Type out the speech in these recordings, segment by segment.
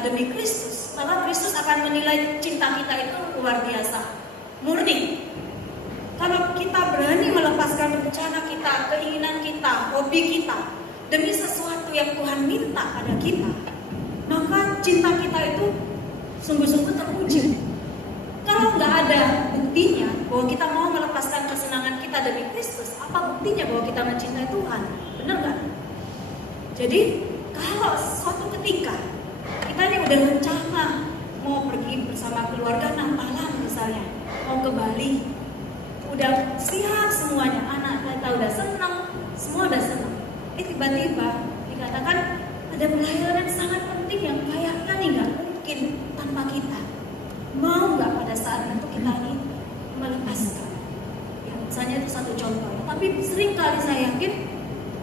kita demi Kristus, maka Kristus akan menilai cinta kita itu luar biasa, murni. Kalau kita berani melepaskan rencana kita, keinginan kita, hobi kita demi sesuatu yang Tuhan minta pada kita, maka cinta kita itu sungguh-sungguh teruji. Kalau nggak ada buktinya bahwa kita mau melepaskan kesenangan kita demi Kristus, apa buktinya bahwa kita mencintai Tuhan? Benar nggak? Jadi kalau suatu ketika kita ini udah rencana mau pergi bersama keluarga Natalan misalnya, mau ke Bali, udah siap semuanya, anak kita udah senang, semua udah senang. Tiba-tiba dikatakan ada pelayanan sangat penting yang kayaknya nih nggak mungkin tanpa kita. Mau nggak pada saat itu kita ini melepaskan? Ya, misalnya itu satu contoh. Tapi sering kali saya yakin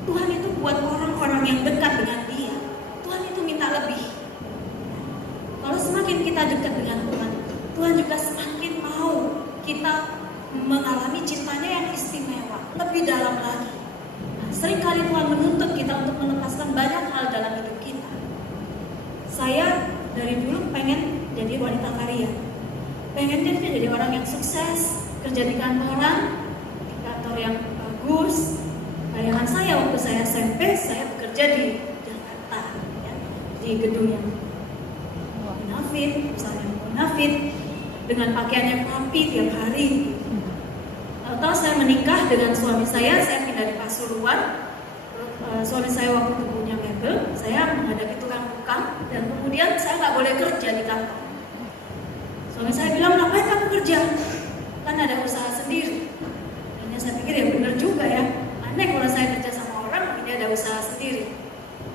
Tuhan itu buat orang-orang yang dekat dengan Dia, Tuhan itu minta lebih. Kalau semakin kita dekat dengan Tuhan, Tuhan juga semakin mau kita mengalami cintanya yang istimewa, lebih dalam lagi. Nah, sering kali Tuhan menuntut kita untuk melepaskan banyak hal dalam hidup kita. Saya dari dulu pengen jadi wanita karya, pengen jadi orang yang sukses, kerja di kantoran, di kantor yang bagus. Bayangan saya waktu saya SMP, saya bekerja di Jakarta, ya, di gedung yang munafik, misalnya munafik, dengan pakaian yang rapi tiap hari. Tahu saya menikah dengan suami saya pindah di Pasuruan. Suami saya waktu itu punya mebel, saya menghadapi tukang tukang, dan kemudian saya nggak boleh kerja di kantor. Suami saya bilang, ngapain kamu kerja? Kan ada usaha sendiri. Dan saya pikir ya benar juga ya. Aneh kalau saya kerja sama orang, ini ada usaha sendiri.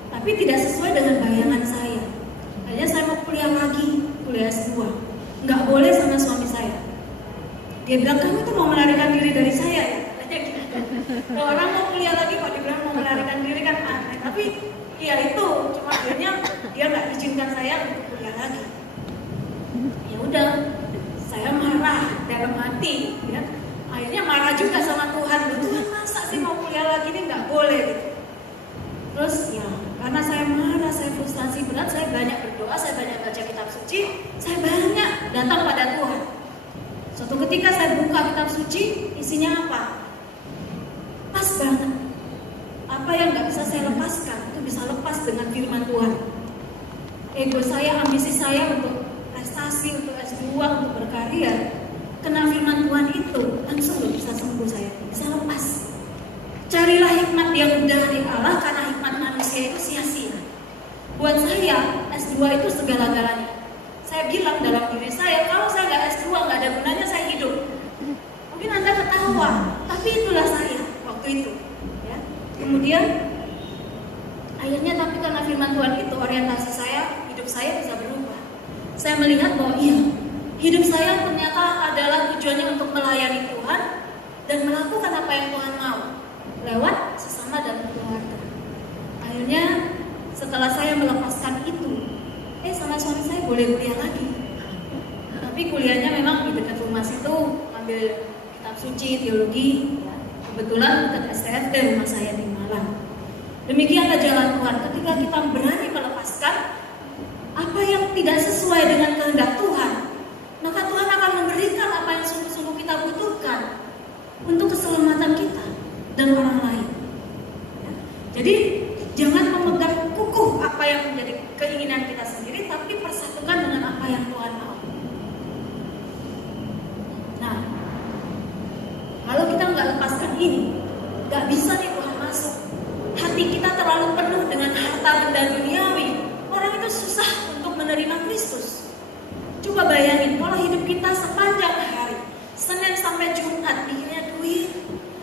Tapi tidak sesuai dengan bayangan saya. Akhirnya saya mau kuliah lagi, kuliah S2. Nggak boleh sama suami saya. Dia bilang, kamu tuh mau melarikan diri dari saya ya? Kalau orang mau kuliah lagi kok dibilang mau melarikan diri kan aneh. Tapi ya itu, cuma akhirnya dia nggak izinkan saya untuk kuliah lagi. Ya udah, saya marah dalam hati, ya. Akhirnya marah juga sama Tuhan. Tuhan masa sih mau kuliah lagi ini nggak boleh gitu. Terus ya, karena saya marah, saya frustasi berat, saya banyak berdoa, saya banyak baca kitab suci, saya banyak datang pada Tuhan. Suatu ketika saya buka kitab suci, isinya apa? Pas banget. Apa yang nggak bisa saya lepaskan, itu bisa lepas dengan firman Tuhan. Ego saya, ambisi saya untuk prestasi, untuk S2, untuk berkarya, kena firman Tuhan itu, langsung bisa sembuh saya, bisa lepas. Carilah hikmat yang dari Allah, karena hikmat manusia itu sia-sia. Buat saya, S2 itu segala-galanya. Saya bilang dalam diri saya, kalau saya nggak S2, nggak ada gunanya saya hidup. Mungkin Anda ketawa, tapi itulah saya waktu itu. Ya. Kemudian, akhirnya tapi karena firman Tuhan itu, orientasi saya, hidup saya bisa berubah. Saya melihat bahwa iya, hidup saya ternyata adalah tujuannya untuk melayani Tuhan dan melakukan apa yang Tuhan mau lewat sesama dan keluarga. Akhirnya setelah saya melepaskan itu, sama suami saya boleh kuliah lagi. Tapi kuliahnya memang di dekat rumah situ, ambil kitab suci, teologi, ya. Kebetulan dekat STFD rumah saya di Malang. Demikianlah jalan Tuhan. Ketika kita berani melepaskan apa yang tidak sesuai dengan kehendak Tuhan, maka Tuhan akan memberikan apa yang sungguh-sungguh kita butuhkan untuk keselamatan kita dan orang lain. Ya. Jadi jangan memegang kukuh apa yang menjadi keinginan kita sendiri, tapi persatukan dengan apa yang Tuhan mau. Nah, kalau kita nggak lepaskan ini, nggak bisa nih Tuhan masuk. Hati kita terlalu penuh dengan harta benda duniawi. Orang itu susah untuk menerima Kristus. Coba bayangin, kalau hidup kita sepanjang hari, Senin sampai Jumat, pikirnya duit,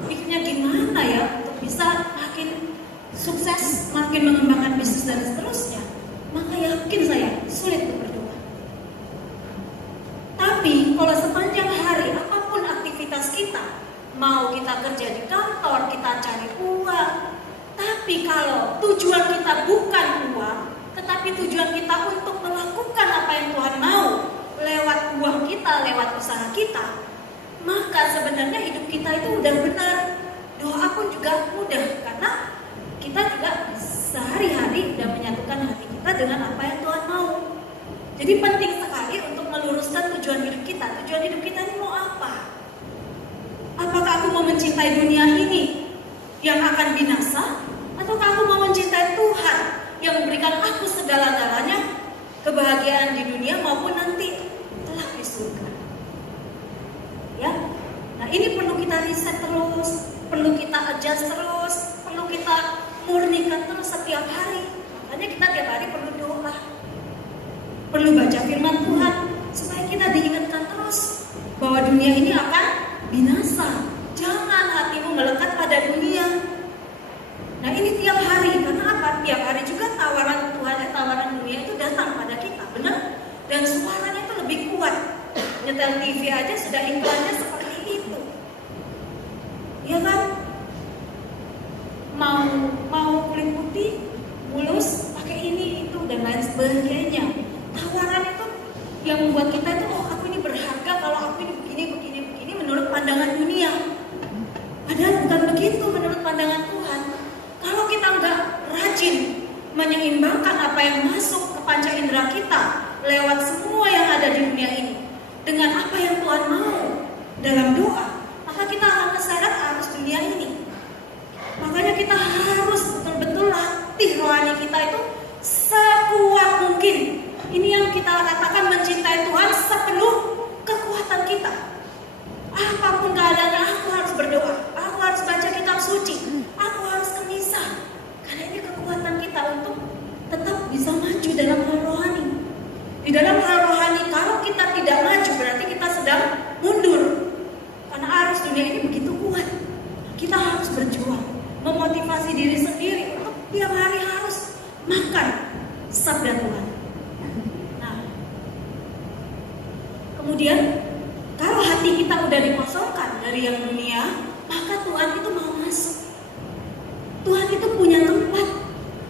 pikirnya gimana ya untuk bisa makin sukses, makin mengembangkan bisnis dan seterusnya, maka yakin saya sulit untuk berdoa. Tapi kalau sepanjang hari apapun aktivitas kita, mau kita kerja di kantor, kita cari uang, tapi kalau tujuan kita bukan uang, tetapi tujuan kita untuk melakukan apa yang Tuhan mau lewat uang kita, lewat usaha kita, maka sebenarnya hidup kita itu udah benar. Doa pun juga mudah, karena kita juga sehari-hari sudah menyatukan hati kita dengan apa yang Tuhan mau. Jadi penting sekali untuk meluruskan tujuan hidup kita. Tujuan hidup kita ini mau apa? Apakah aku mau mencintai dunia ini yang akan binasa? Ataukah aku mau mencintai Tuhan yang memberikan aku segala-galanya, kebahagiaan di dunia maupun nanti kelak di surga? Ya, nah ini perlu kita riset terus, perlu kita adjust terus, perlu kita murnikan terus setiap hari. Makanya kita tiap hari perlu doa, perlu baca firman Tuhan supaya kita diingatkan terus bahwa dunia ini akan binasa. Jangan hatimu melekat pada dunia. Nah ini tiap hari, karena apa? Tiap hari juga tawaran Tuhan, tawaran dunia itu datang pada kita, benar? Dan suaranya itu lebih kuat. Nyetel TV aja sudah iklannya seperti itu, ya kan? Mau kulit putih, mulus, pakai ini itu dan lain sebagainya. Tawaran itu yang membuat kita itu, oh aku ini berharga kalau aku ini begini menurut pandangan dunia. Padahal bukan begitu menurut pandangan Tuhan. Kalau kita nggak rajin menyeimbangkan apa yang masuk ke panca indera kita lewat semua yang ada di dunia ini dengan apa yang Tuhan mau dalam doa, maka kita akan terseret arus dunia ini. Makanya kita harus betul-betul latih rohani kita itu sekuat mungkin. Ini yang kita katakan mencintai Tuhan sepenuh kekuatan kita. Apapun keadaannya, aku harus berdoa, aku harus baca kitab suci, aku harus ke misa. Karena ini kekuatan kita untuk tetap bisa maju dalam hal rohani. Di dalam hal rohani, kalau kita tidak maju berarti kita sedang mundur. Karena arus dunia ini begitu kuat. Kita harus berjuang, memotivasi diri sendiri untuk tiap hari harus makan sabda Tuhan. Nah, kemudian kalau hati kita udah dikosongkan dari yang dunia, maka Tuhan itu mau masuk. Tuhan itu punya tempat.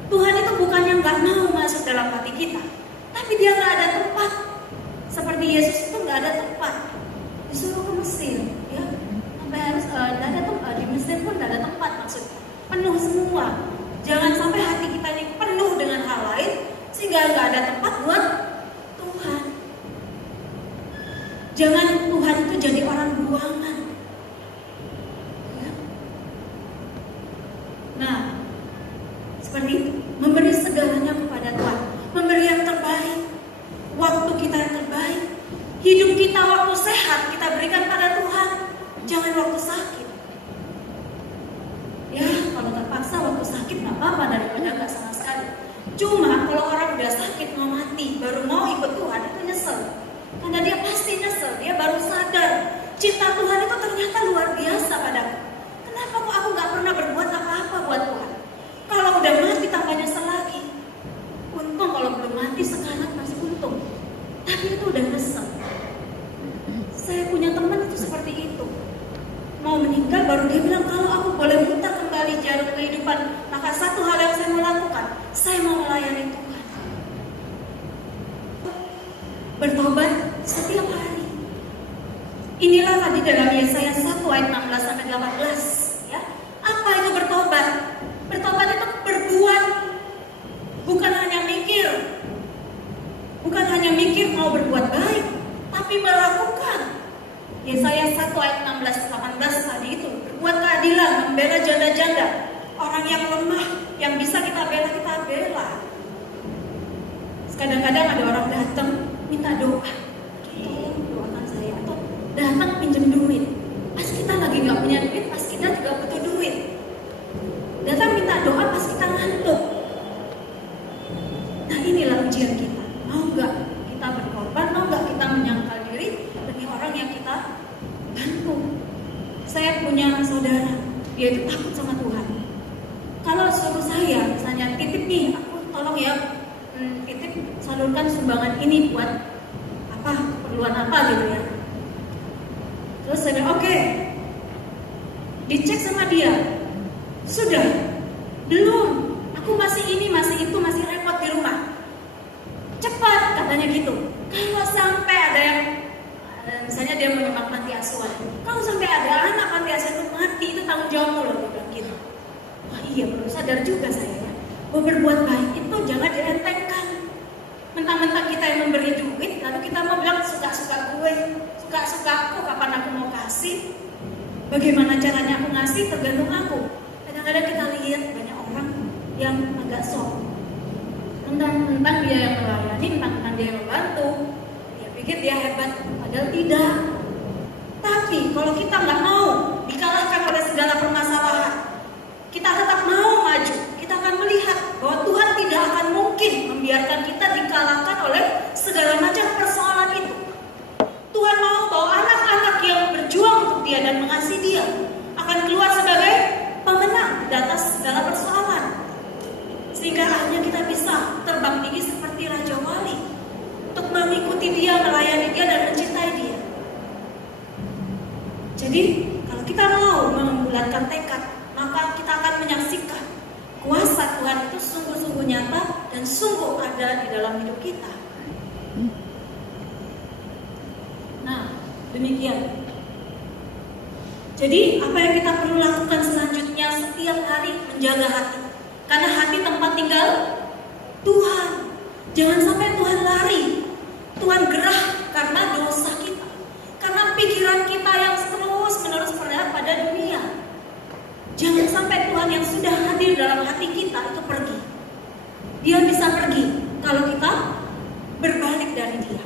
Tuhan itu bukannya nggak mau masuk dalam hati kita, tapi dia nggak ada tempat. Seperti Yesus itu nggak ada tempat. Disuruh ke Mesir, ya, sampai harus nggak ada tempat di Mesir pun nggak ada tempat maksudnya. Penuh semua. Jangan sampai hati kita ini penuh dengan hal lain sehingga nggak ada tempat buat Tuhan. Jangan Tuhan itu jadi orang buangan. Ya. Nah, seperti itu, memberi segalanya kepada Tuhan, memberi yang terbaik, waktu kita yang terbaik, hidup kita waktu sehat kita berikan pada Tuhan, jangan waktu sakit. Ya, kalau terpaksa waktu sakit nggak apa-apa daripada nggak sama sekali. Cuma kalau orang udah sakit mau mati baru mau ikut Tuhan itu nyesel. Karena dia pasti nyesel, dia baru sadar cinta Tuhan itu ternyata luar biasa padaku. Kenapa kok aku gak pernah berbuat apa-apa buat Tuhan? Kalau udah mati tanpa nyesel lagi. Untung kalau belum mati sekarang masih untung. Tapi itu udah nyesel. Saya punya teman itu seperti itu. Mau meninggal baru dia bilang, kalau aku boleh muter kembali jarum kehidupan, maka satu hal yang saya mau lakukan, saya mau melayani Tuhan. Bertobat setiap hari. Inilah tadi dalam Yesaya 1 ayat 16 sampai 18, ya. Apa itu bertobat? Bertobat itu berbuat, bukan hanya mikir. Bukan hanya mikir mau berbuat baik, tapi melakukan. Yesaya 1 ayat 16 18 tadi itu, berbuat keadilan, membela janda-janda, orang yang lemah, yang bisa kita bela, kita bela. Kadang-kadang ada orang datang minta doa, tolong doakan saya, atau datang pinjam duit. Pas kita lagi nggak punya duit, pas kita juga butuh duit. Datang minta doa pas kita ngantuk. Nah inilah ujian kita. Mau nggak kita berkorban? Mau nggak kita menyangkal diri demi orang yang kita bantu? Saya punya saudara, dia itu takut sama Tuhan. Kalau suruh saya, misalnya titip nih, aku tolong ya, titip salurkan sumbangan ini buat apa, keperluan apa gitu ya. Terus saya bilang oke. Dicek sama dia, sudah belum, aku masih ini, masih itu, masih repot di rumah, cepat katanya gitu. Kalau sampai ada yang misalnya dia menyumbang panti asuhan, kalau sampai ada anak panti asuhan itu mati, itu tanggung jawabmu loh, dia bilang gitu. Wah iya, perlu sadar juga saya ya, bahwa berbuat baik itu jangan direntengkan. Mentang-mentang kita yang memberi duit, lalu kita mau bilang suka-suka gue, suka-suka aku, kapan aku mau kasih, bagaimana caranya aku ngasih tergantung aku. Kadang-kadang kita lihat banyak orang yang agak sok, mentang-mentang dia yang melayani, mentang-mentang dia yang membantu, dia pikir dia hebat, padahal tidak. Tapi kalau kita nggak mau dikalahkan oleh segala permasalahan, kita tetap mau maju, kita akan melihat bahwa Tuhan tidak akan mungkin membiarkan kita dikalahkan oleh segala macam persoalan itu. Tuhan mau bahwa anak-anak yang berjuang untuk dia dan mengasihi dia akan keluar sebagai pemenang di atas segala persoalan. Sehingga akhirnya kita bisa terbang tinggi seperti Raja Wali untuk mengikuti dia, melayani dia, dan mencintai dia. Jadi kalau kita mau membulatkan tekad, maka kita akan menyaksikan kuasa Tuhan itu sungguh-sungguh nyata dan sungguh ada di dalam hidup kita. Nah, demikian. Jadi apa yang kita perlu lakukan selanjutnya setiap hari menjaga hati. Karena hati tempat tinggal Tuhan. Jangan sampai Tuhan lari. Tuhan gerah karena dosa kita. Karena pikiran kita yang terus-menerus berada pada dunia. Jangan sampai Tuhan yang sudah hadir dalam hati kita itu pergi. Dia bisa pergi kalau kita berbalik dari dia.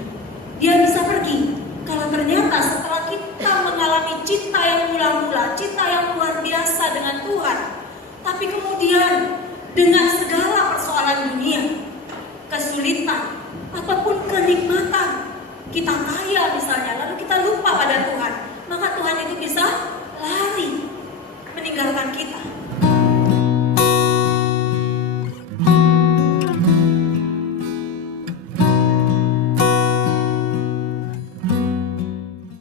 Dia bisa pergi kalau ternyata setelah kita mengalami cinta yang mula-mula, cinta yang luar biasa dengan Tuhan, tapi kemudian dengan segala persoalan dunia, kesulitan, apapun kenikmatan, kita kaya misalnya, lalu kita lupa pada Tuhan, maka Tuhan itu bisa